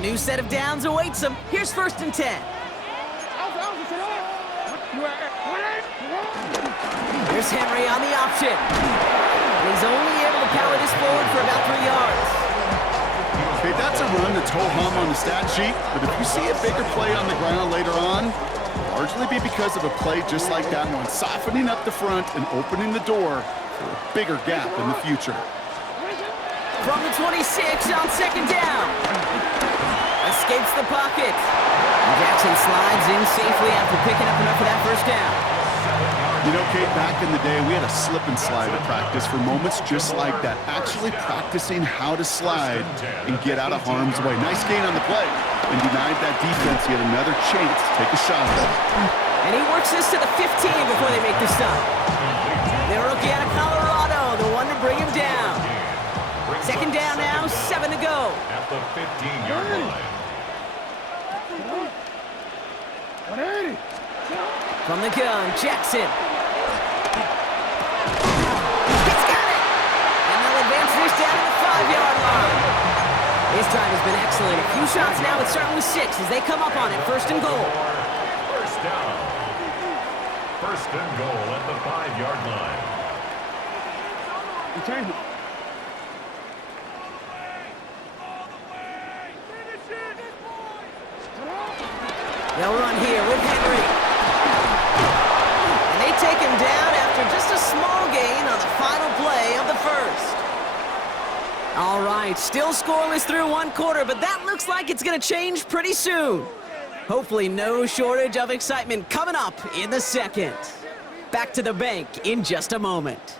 new set of downs awaits him. Here's 1st and 10. Here's Henry on the option. And he's only able to power this forward for about 3 yards. Okay, that's a run that's ho-hum on the stat sheet, but if you see a bigger play on the ground later on, it'll largely be because of a play just like that one, softening up the front and opening the door for a bigger gap in the future. From the 26 on 2nd down. Escapes the pocket. Jackson slides in safely after picking up enough of that 1st down. You know, Kate, back in the day, we had a slip and slide at practice for moments just like that. Actually practicing how to slide and get out of harm's way. Nice gain on the play. And denied that defense yet another chance to take a shot at it. And he works this to the 15 before they make the stop. The rookie out of Colorado, the one to bring him down. 2nd down now, 7 to go. At the 15-yard line. From the gun, Jackson. He's got it! And they'll advance this down to the 5-yard line. His drive has been excellent. A few shots now, it's starting with 6 as they come up on it. 1st and goal. 1st down. 1st and goal at the 5-yard line. Return it. They'll run here with Henry. And they take him down after just a small gain on the final play of the 1st. All right, still scoreless through 1 quarter, but that looks like it's going to change pretty soon. Hopefully no shortage of excitement coming up in the 2nd. Back to the bank in just a moment.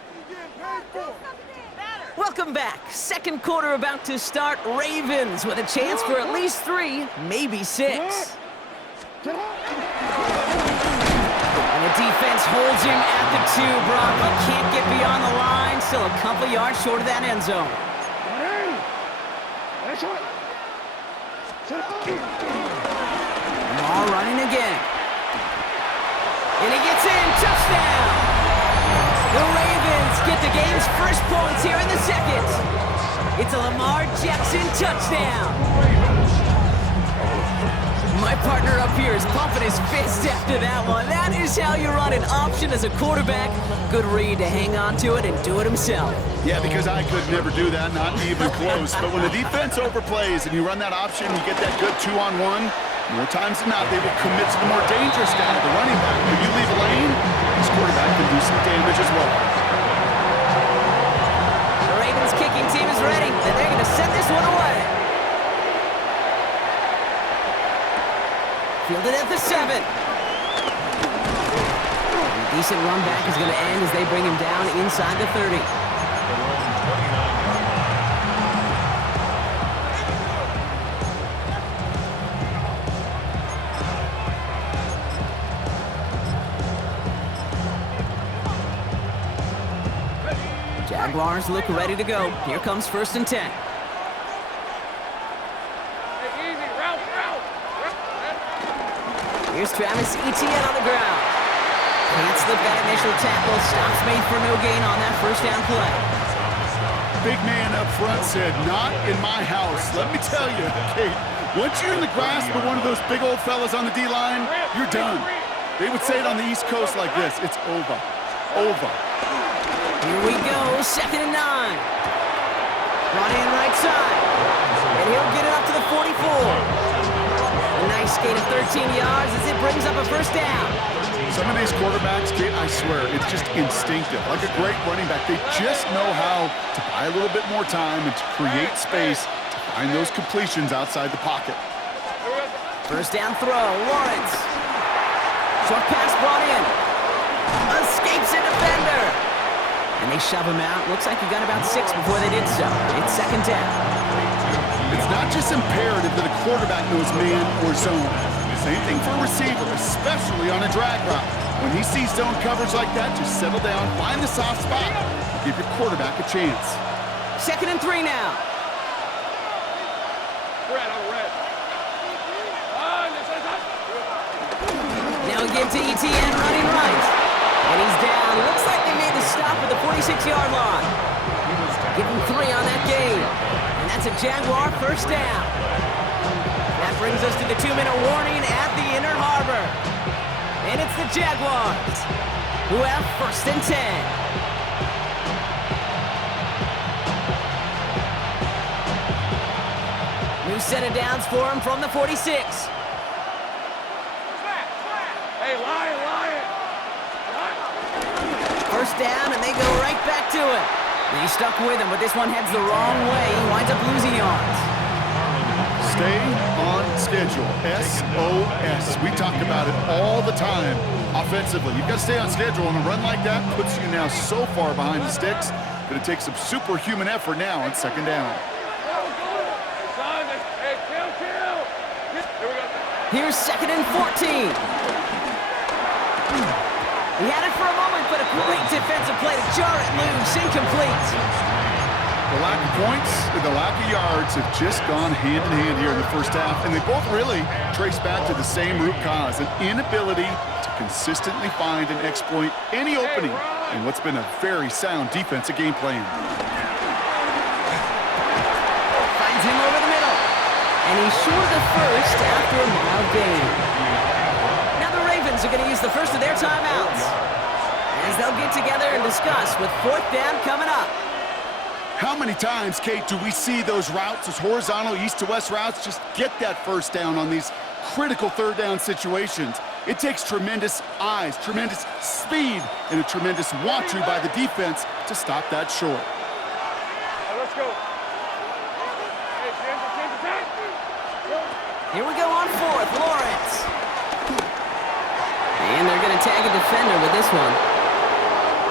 Welcome back. 2nd quarter about to start. Ravens with a chance for at least 3, maybe 6. And the defense holds him at the 2, Brock, but can't get beyond the line. Still a couple yards short of that end zone. Ball running again. And he gets in. Touchdown! The Ravens get the game's first points here in the 2nd. It's a Lamar Jackson touchdown. My partner up here is pumping his fist after that one. That is how you run an option as a quarterback. Good read to hang on to it and do it himself. Yeah, because I could never do that, not even close. But when the defense overplays and you run that option, you get that good 2-on-1, more times than not, they will commit to the more dangerous guy, the running back. When you leave a lane, this quarterback can do some damage as well. The Ravens kicking team is ready, and they're going to send this one away. Fielded at the 7. And a decent run back is going to end as they bring him down inside the 30. Jaguars look ready to go. Here comes 1st and 10. Here's Travis Etienne on the ground. Can't slip that initial tackle. Stops made for no gain on that 1st down play. Big man up front said, not in my house. Let me tell you, Kate, once you're in the grasp of one of those big old fellas on the D-line, you're done. They would say it on the East Coast like this, it's over. Over. Here we go, 2nd and 9. Run in right side. And he'll get it up to the 44. A nice gain of 13 yards as it brings up a 1st down. Some of these quarterbacks, Kate, I swear, it's just instinctive. Like a great running back, they just know how to buy a little bit more time and to create space to find those completions outside the pocket. 1st down throw, Lawrence. Short pass brought in. Escapes a defender. And they shove him out. Looks like he got about 6 before they did so. It's 2nd down. It's not just imperative that a quarterback knows man or zone. Same thing for a receiver, especially on a drag route. When he sees zone coverage like that, just settle down, find the soft spot, give your quarterback a chance. 2nd and 3 now. Now we get to Etienne running right. And he's down. Looks like they made the stop at the 46-yard line. Give him 3 on that game. And that's a Jaguar 1st down. brings us to the 2-minute warning at the inner harbor. And it's the Jaguars who have 1st and 10. New set of downs for him from the 46. Hey, Lion! 1st down, and they go right back to it. They stuck with him, but this one heads the wrong way. He winds up losing yards. Stay on schedule. SOS. We talk about it all the time offensively. You've got to stay on schedule, and a run like that puts you now so far behind the sticks that it takes some superhuman effort now on 2nd down. Here's 2nd and 14. He had it for a moment, but a great defensive play to jar it loose. Incomplete. The lack of points and the lack of yards have just gone hand in hand here in the 1st half, and they both really trace back to the same root cause, an inability to consistently find and exploit any opening in what's been a very sound defensive game plan. Finds him over the middle, and he's short of the 1st after a mild gain. Now the Ravens are going to use the first of their timeouts as they'll get together and discuss with 4th down coming up. How many times, Kate, do we see those routes, those horizontal east-to-west routes, just get that 1st down on these critical 3rd down situations? It takes tremendous eyes, tremendous speed, and a tremendous want-to by the defense to stop that short. Let's go. Here we go on 4th, Lawrence. And they're going to tag a defender with this one.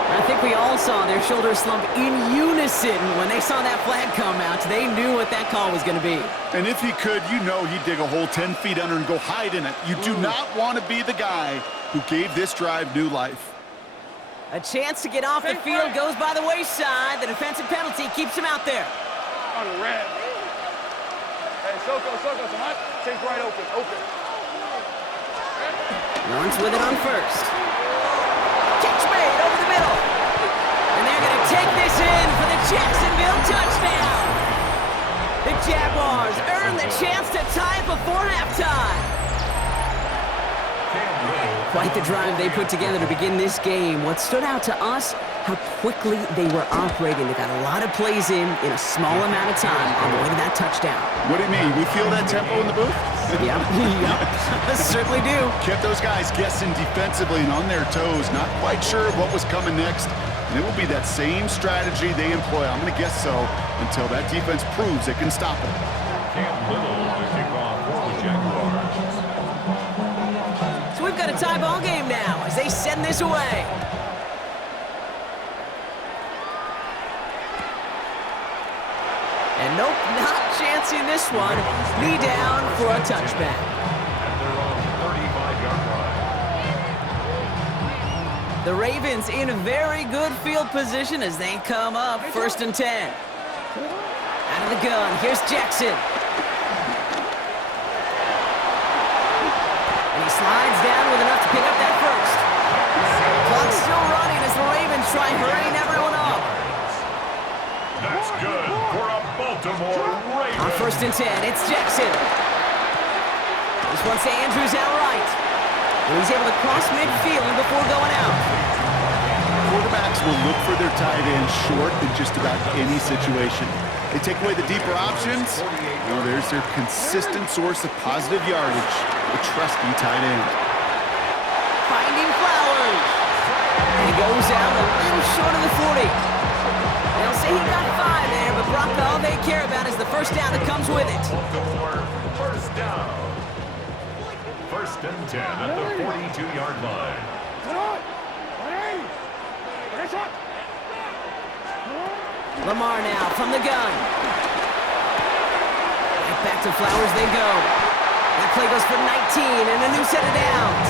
I think we all saw their shoulders slump in unison when they saw that flag come out. They knew what that call was going to be. And if he could, you know he'd dig a hole 10 feet under and go hide in it. You do not want to be the guy who gave this drive new life. A chance to get off the field goes by the wayside. The defensive penalty keeps him out there. On the red. Hey, Soko, Samad. Take right open. Lawrence with it on 1st. Catch made over the middle. And they're going to take this in for the Jacksonville touchdown. The Jaguars earn the chance to tie before halftime. Quite the drive they put together to begin this game. What stood out to us, how quickly they were operating. They got a lot of plays in a small amount of time on the way to that touchdown. What do you mean? We feel that tempo in the booth? Yep, certainly do. Kept those guys guessing defensively and on their toes, not quite sure what was coming next. And it will be that same strategy they employ, I'm going to guess so, until that defense proves it can stop it. Cam Little to kick off for the Jaguars. So we've got a tie ball game now as they send this away. And nope, not chancing this one. Knee down for a touchback. At their own 35-yard line. The Ravens in a very good field position as they come up 1st and 10. Out of the gun, here's Jackson. And he slides down with enough to pick up that 1st. Clock's still running as the Ravens try hurrying everyone up. That's good for a Baltimore Ravens. On 1st and 10, it's Jackson. This one's to Andrews out right. And he's able to cross midfield before going out. Quarterbacks will look for their tight end short in just about any situation. They take away the deeper options. Well, there's their consistent source of positive yardage, the trusty tight end. Finding Flowers. And he goes out a little short of the 40. They'll say he got 5 there, but Brock, all they care about is the 1st down that comes with it. Baltimore 1st down. 1st and 10 at the 42-yard line. Lamar now from the gun. Right back to Flowers they go. That play goes for 19 and a new set of downs.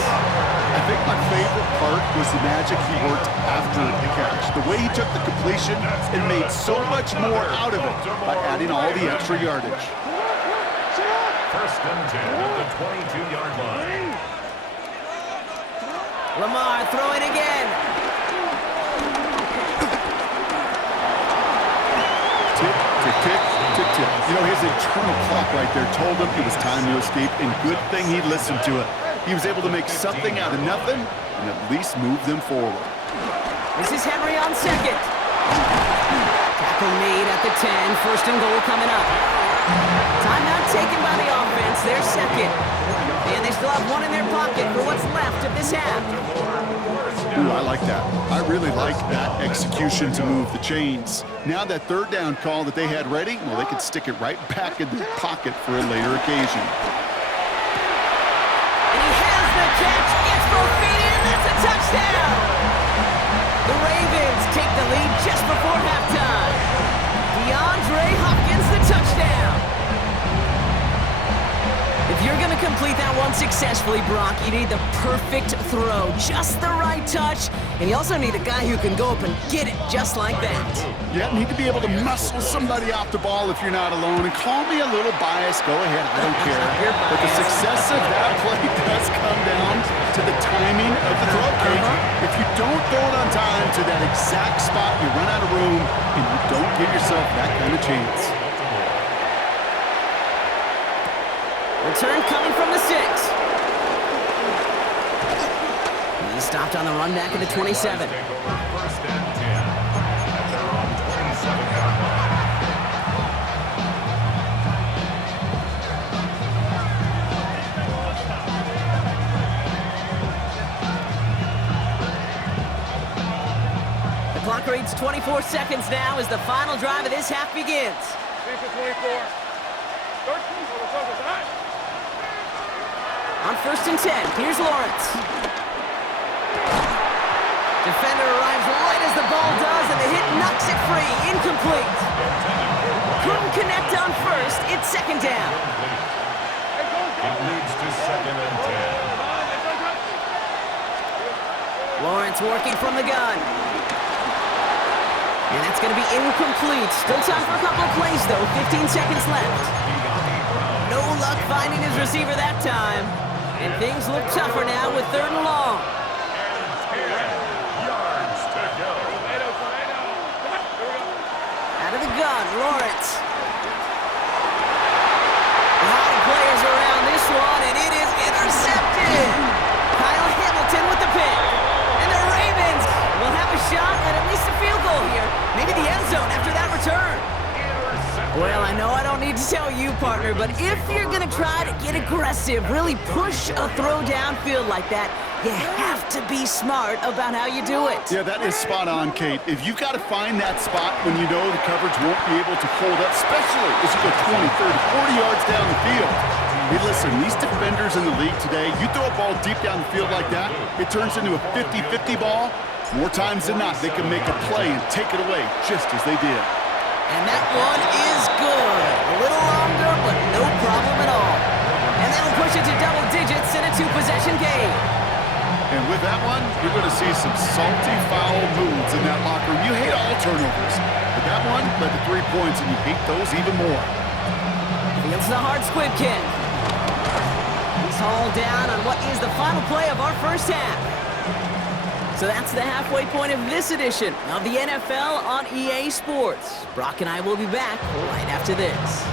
I think my favorite part was the magic he worked after the catch. The way he took the completion and made so much more out of it by adding all the extra yardage. 1st and 10 at the 22-yard line. Lamar throwing again. Tick, tick, tick, tick, tick. You know, his internal clock right there told him it was time to escape, and good thing he listened to it. He was able to make something out of nothing and at least move them forward. This is Henry on second. Tackle made at the 10. First and goal coming up. Timeout taken by the offense. Their second. And they still have one in their pocket for what's left of this half. Ooh, I like that. I really like that execution to move the chains. Now that third down call that they had ready, well, they could stick it right back in their pocket for a later occasion. And he has the catch. Gets both feet in. That's a touchdown. The Ravens take the lead just before halftime. DeAndre Hopkins, the touchdown. If you're going to complete that one successfully, Brock, you need the perfect throw, just the right touch, and you also need a guy who can go up and get it just like that. Yeah, need to be able to muscle somebody off the ball if you're not alone. And call me a little biased. Go ahead, I don't care. But the success of that play does come down to the timing of the throw, Kate. If you don't throw it on time to that exact spot, you run out of room, and you don't give yourself that kind of chance. Return coming from the 6. He stopped on the run back at the 27. Take over first and 10 at their own 27-yard line. The clock reads 24 seconds now as the final drive of this half begins. 24. 13. On first and 10, here's Lawrence. Defender arrives right as the ball does, and the hit knocks it free. Incomplete. Couldn't connect on first. It's second down. It leads to second and 10. Lawrence working from the gun. And that's going to be incomplete. Still time for a couple of plays, though. 15 seconds left. No luck finding his receiver that time. And things look tougher now with third and long. And 10 yards to go. Out of the gun, Lawrence. A lot of players around this one, and it is intercepted. Kyle Hamilton with the pick. And the Ravens will have a shot at least a field goal here. Maybe the end zone after that return. Well, I know I don't need to tell you, partner, but if you're going to try to get aggressive, really push a throw downfield like that, you have to be smart about how you do it. Yeah, that is spot on, Kate. If you've got to find that spot when you know the coverage won't be able to hold up, especially as you go 20, 30, 40 yards down the field. Hey, listen, these defenders in the league today, you throw a ball deep down the field like that, it turns into a 50-50 ball. More times than not, they can make a play and take it away just as they did. And that one is good. A little longer, but no problem at all. And that'll push it to double digits in a two-possession game. And with that one, you're going to see some salty, foul moves in that locker room. You hate all turnovers, but that one led to 3 points, and you hate those even more. Feels the hard squib kick. He's hauled down on what is the final play of our first half. So that's the halfway point of this edition of the NFL on EA Sports. Brock and I will be back right after this.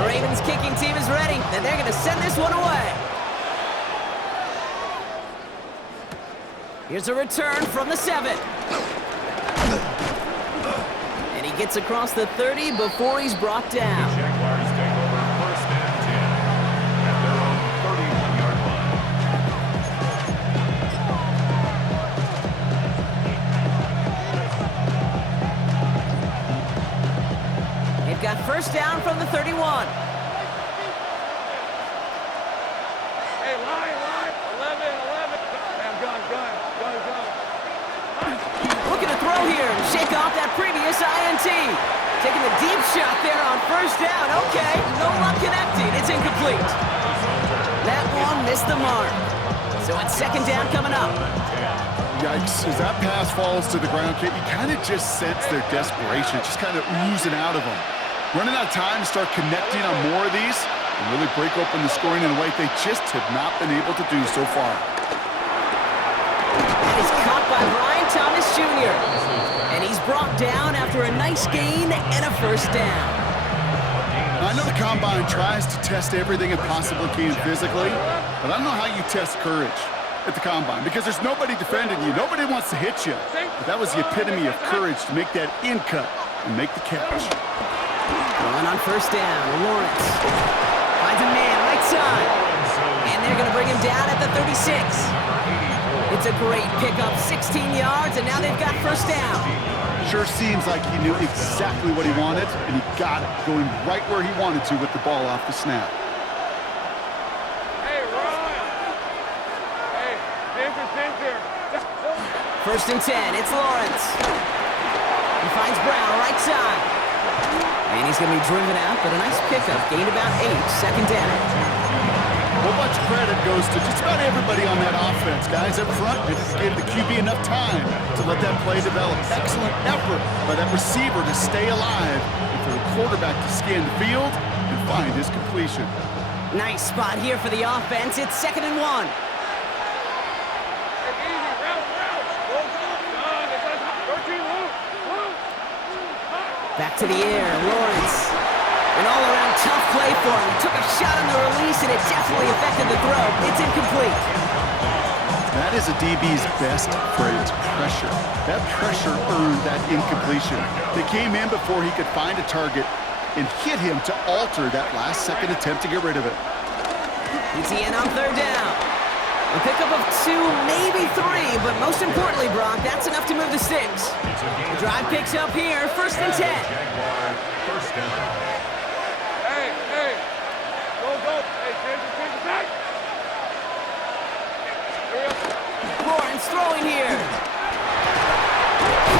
The Ravens kicking team is ready, and they're going to send this one away. Here's a return from the 7. And he gets across the 30 before he's brought down. Jaguars take over first and 10 at their own 31-yard line. They've got first down from the 31. Hey, line. 11. Damn, gun. Looking to throw here and shake off that previous INT. Taking the deep shot there on first down. Okay, no luck connecting. It's incomplete. That one missed the mark. So it's second down coming up. Yikes, as that pass falls to the ground, Kate, you kind of just sense their desperation. It's just kind of oozing out of them. Running out of time to start connecting on more of these and really break open the scoring in a way they just have not been able to do so far. That is caught by Brian Thomas Jr. And brought down after a nice gain and a first down. I know the Combine tries to test everything it possibly can physically, but I don't know how you test courage at the Combine because there's nobody defending you. Nobody wants to hit you. But that was the epitome of courage to make that in cut and make the catch. Going on first down, Lawrence finds a man right side, and they're going to bring him down at the 36. It's a great pickup, 16 yards, and now they've got first down. Sure seems like he knew exactly what he wanted, and he got it, going right where he wanted to with the ball off the snap. Hey, Ryan. Hey, Ginger. First and 10, it's Lawrence. He finds Brown right side. And he's going to be driven out, but a nice pickup. Gained about 8, second down. Well, much credit goes to just about everybody on that offense. Guys up front, they just gave the QB enough time to let that play develop. Excellent effort by that receiver to stay alive and for the quarterback to scan the field and find his completion. Nice spot here for the offense. It's 2nd and 1. Back to the air, Lawrence. An all-around tough play for him. He took a shot on the release, and it definitely affected the throw. It's incomplete. That is a DB's best phrase, pressure. That pressure earned that incompletion. They came in before he could find a target and hit him to alter that last-second attempt to get rid of it. ETN on third down. A pickup of 2, maybe 3, but most importantly, Brock, that's enough to move the sticks. The drive picks up here, first and 10. First down. Hey. Go. Hey, change it back. Lawrence throwing here.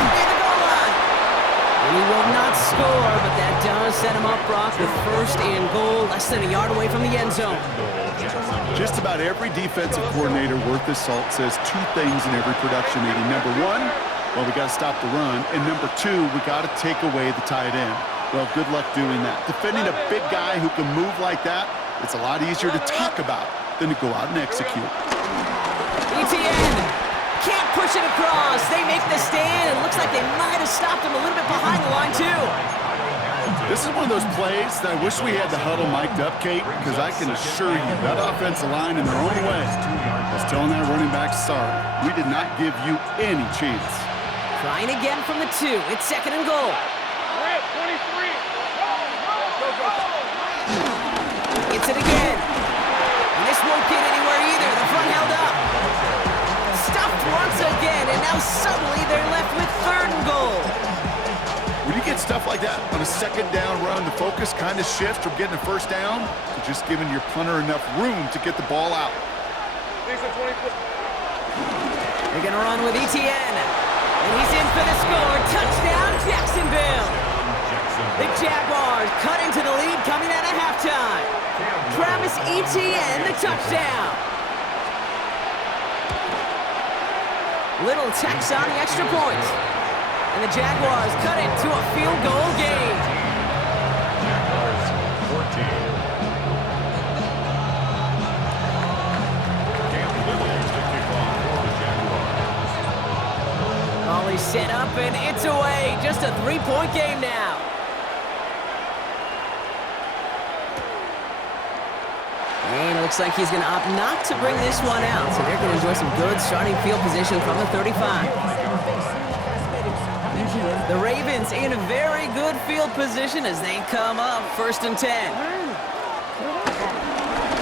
Near the goal line. And he will not score, but that does set him up, Brock, with first and goal, less than a yard away from the end zone. Just about every defensive coordinator worth his salt says 2 things in every production meeting. Number 1, well, we got to stop the run. And number 2, we got to take away the tight end. Well, good luck doing that. Defending a big guy who can move like that, it's a lot easier to talk about than to go out and execute. ETN can't push it across. They make the stand. It looks like they might have stopped him a little bit behind the line, too. This is one of those plays that I wish we had the huddle mic'd up, Kate, because I can assure you that offensive line in their own way is telling that running back, sorry, we did not give you any chance. Trying again from the 2. It's 2nd and goal. 23. Gets it again. And this won't get anywhere either. The front held up. Stuffed once again, and now suddenly they're left with 3rd and goal. When you get stuff like that on a 2nd down run, the focus kind of shifts from getting a first down to just giving your punter enough room to get the ball out. They're going to run with ETN. And he's in for the score. Touchdown, Jacksonville. The Jaguars cut into the lead coming out of halftime. Travis Etienne, the touchdown. Little tax on the extra point. And the Jaguars cut it to a field goal game. Jaguars 14. Cam Lillies to kick off for the Jaguars. Ollie set up and it's away. Just a 3-point game now. And it looks like he's going to opt not to bring this one out. So they're going to enjoy some good starting field position from the 35. The Ravens in a very good field position as they come up 1st and 10.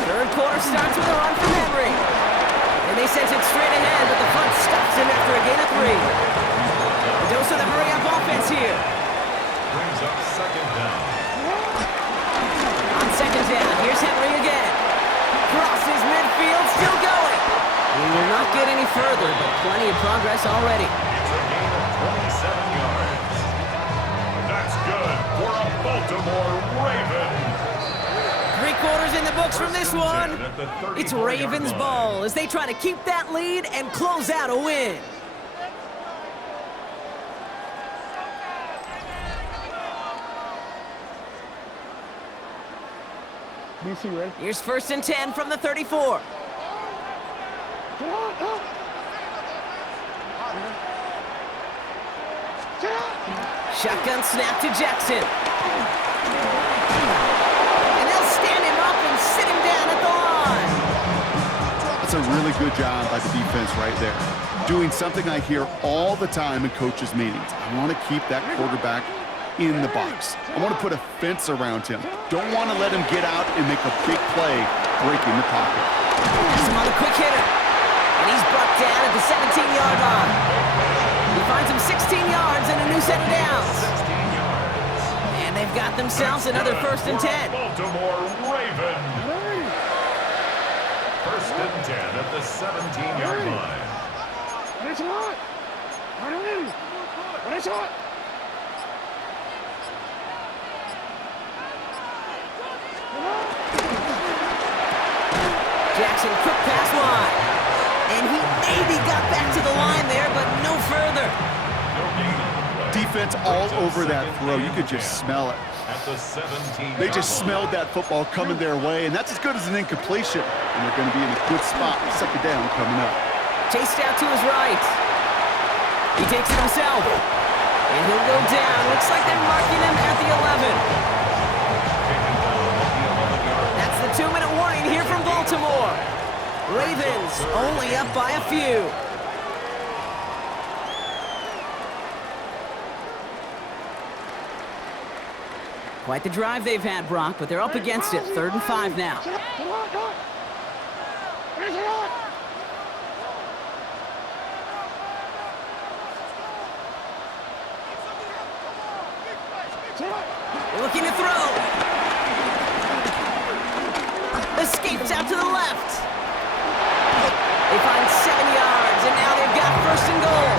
3rd quarter starts with a run from Henry. And they sent it straight ahead, but the front stops him after a gain of 3. A dose of the hurry-up offense here. Brings up 2nd down. On 2nd down, here's Henry again. Crosses midfield, still going. He will not get any further, but plenty of progress already. It's a gain of 27 yards. That's good for a Baltimore Raven. 3 quarters in the books from this one. It's Ravens ball as they try to keep that lead and close out a win. BC ready? Here's 1st and 10 from the 34. Get out! Shotgun snap to Jackson. And they'll stand him up and sit him down at the line. That's a really good job by the defense right there. Doing something I hear all the time in coaches' meetings. I want to keep that quarterback in the box. I want to put a fence around him. Don't want to let him get out and make a big play breaking the pocket. Pass him on the quick hitter. And he's brought down at the 17-yard line. He finds him 16 yards and a new set of downs. And they've got themselves another 1st and 10. Baltimore Ravens. 1st and 10 at the 17-yard line. Jackson, quick pass wide. And he maybe got back to the line there, but no further. Defense all over that throw. You could just smell it. At the 17. They just smelled that football coming their way, and that's as good as an incompletion. And they're going to be in a good spot. 2nd down coming up. Chased out to his right. He takes it himself. And he'll go down. Looks like they're marking him at the 11. That's the 2-minute warning here from Baltimore. Ravens only up by a few. Quite the drive they've had, Brock, but they're up against it. 3rd and 5 now. Looking to throw. Escapes out to the left. They find 7 yards, and now they've got 1st and goal.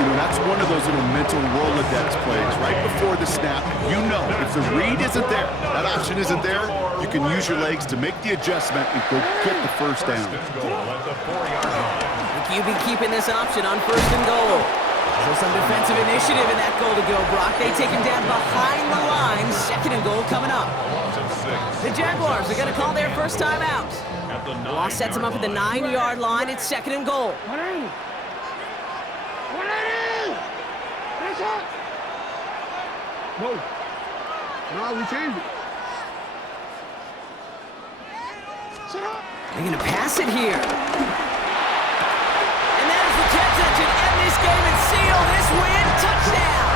You know, that's one of those little mental Rolodex plays. Right before the snap, you know if the read isn't there, that option isn't there, you can use your legs to make the adjustment and go get the 1st down. The QB keeping this option on 1st and goal. So some defensive initiative in that goal to go, Brock. They take him down behind the line. 2nd and goal coming up. The Jaguars are going to call their first time out. The loss sets them up at the 9-yard line. It's 2nd and goal. No, we changed it. They're going to pass it here. And that is the catch that should end this game and seal this win. Touchdown!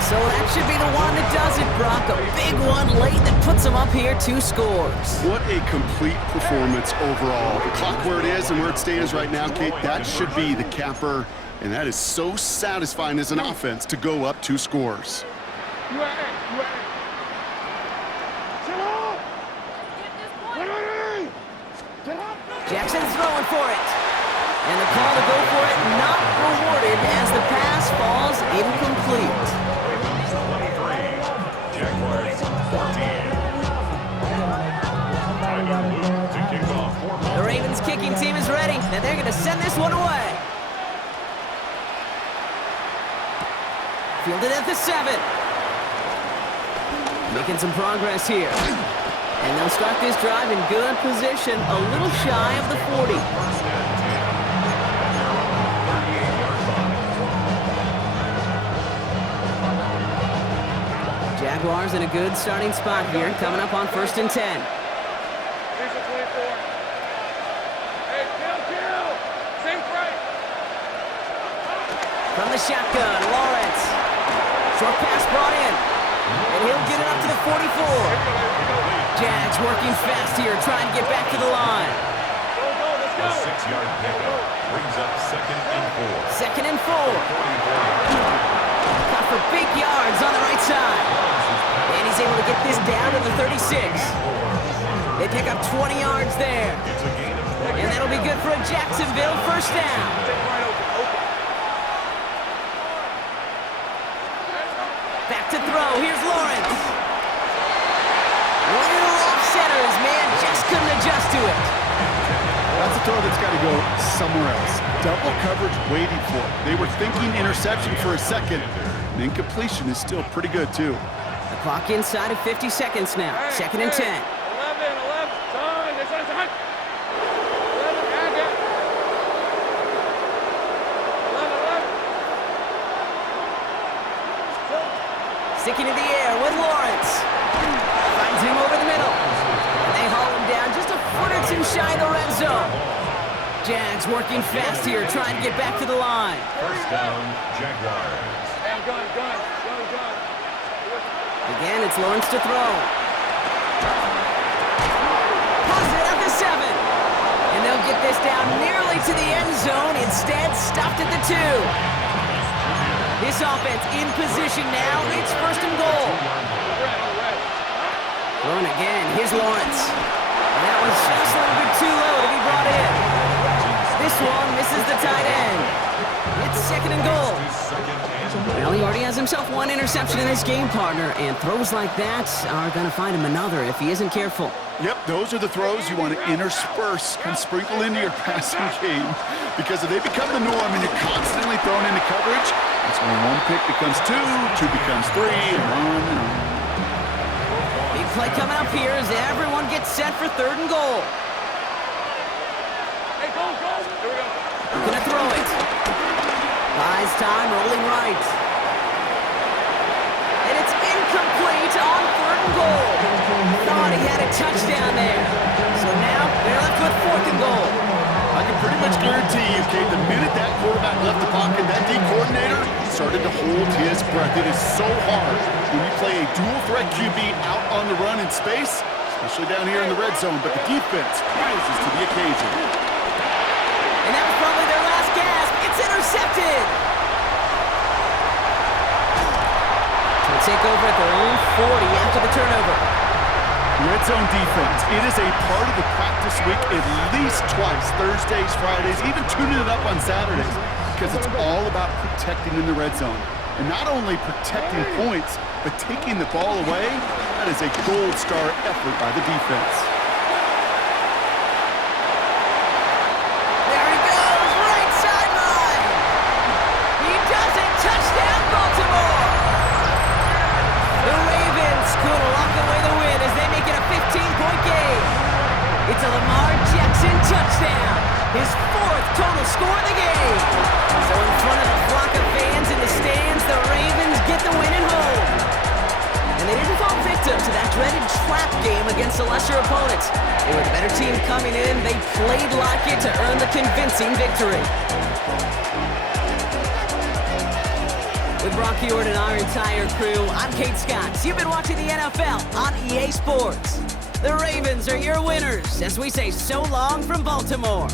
So that should be the one that does it, Brock. A big one late that puts them up here 2 scores. What a complete performance overall. The clock where it is and where it stands right now, Kate, that should be the capper. And that is so satisfying as an offense to go up 2 scores. Jackson's throwing for it. And the call to go for it not rewarded as the pass falls incomplete. Jaguars 14. The Ravens kicking team is ready, and they're going to send this one away. Fielded at the 7. Making some progress here. And they'll start this drive in good position, a little shy of the 40. Jaguars in a good starting spot here, coming up on 1st and 10. From the shotgun, Lawrence. Short pass brought in. And he'll get it up to the 44. Jags working fast here, trying to get back to the line. A 6-yard pickup brings up 2nd and 4. 2nd and 4. Caught for big yards on the right side. And he's able to get this down to the 36. They pick up 20 yards there. And that'll be good for a Jacksonville 1st down. Back to throw. Here's Lawrence. Little off centers, man. Just couldn't adjust to it. That's a throw that's got to go somewhere else. Double coverage waiting for it. They were thinking interception for a second. And incompletion is still pretty good, too. The clock inside of 50 seconds now. 2nd and 10. 11, son. This is 11, Sticking in the air with Lawrence. Finds him over the middle. And they haul him down just a foot or two shy of the red zone. Jags working fast here, trying to get back to the line. First down, Jaguars. Gun. Again, it's Lawrence to throw. Passes it at the 7. And they'll get this down nearly to the end zone. Instead, stopped at the 2. This offense in position now. It's first and goal. Throwing again. Here's Lawrence. And that was just a little bit too low to be brought in. This one misses the tight end. It's second and goal. Well, he already has himself one interception in his game, partner, and throws like that are going to find him another if he isn't careful. Yep, those are the throws you want to intersperse and sprinkle into your passing game, because if they become the norm and you're constantly thrown into coverage, that's when one pick becomes 2, 2 becomes 3, and on and on. Big play coming up here as everyone gets set for third and goal. Hey, go. Here we go. Gonna throw it. Buys time, rolling right. And it's incomplete on third and goal. Thought he had a touchdown there. So now they're left with fourth and goal. I can pretty much guarantee you, Kate, the minute that quarterback left the pocket, that D coordinator started to hold his breath. It is so hard when you play a dual threat QB out on the run in space, especially down here in the red zone, but the defense rises to the occasion. And that was probably their last gasp. It's intercepted. They'll take over at their own 40 after the turnover. Red zone defense, it is a part of the practice week at least twice, Thursdays, Fridays, even tuning it up on Saturdays, because it's all about protecting in the red zone. And not only protecting points, but taking the ball away, that is a gold star effort by the defense. There he goes, right sideline. He does it, touchdown Baltimore. The Ravens could lock away the win as they make it a 15-point game. It's a Lamar Jackson touchdown, his 4th total score of the game. So in front of a flock of fans in the stands, the Ravens get the win at home. And they didn't fall victim to that dreaded trap game against a lesser opponent. They were the better team coming in. They played like it to earn the convincing victory. With Brock Hewitt and our entire crew, I'm Kate Scott. You've been watching the NFL on EA Sports. The Ravens are your winners as we say so long from Baltimore.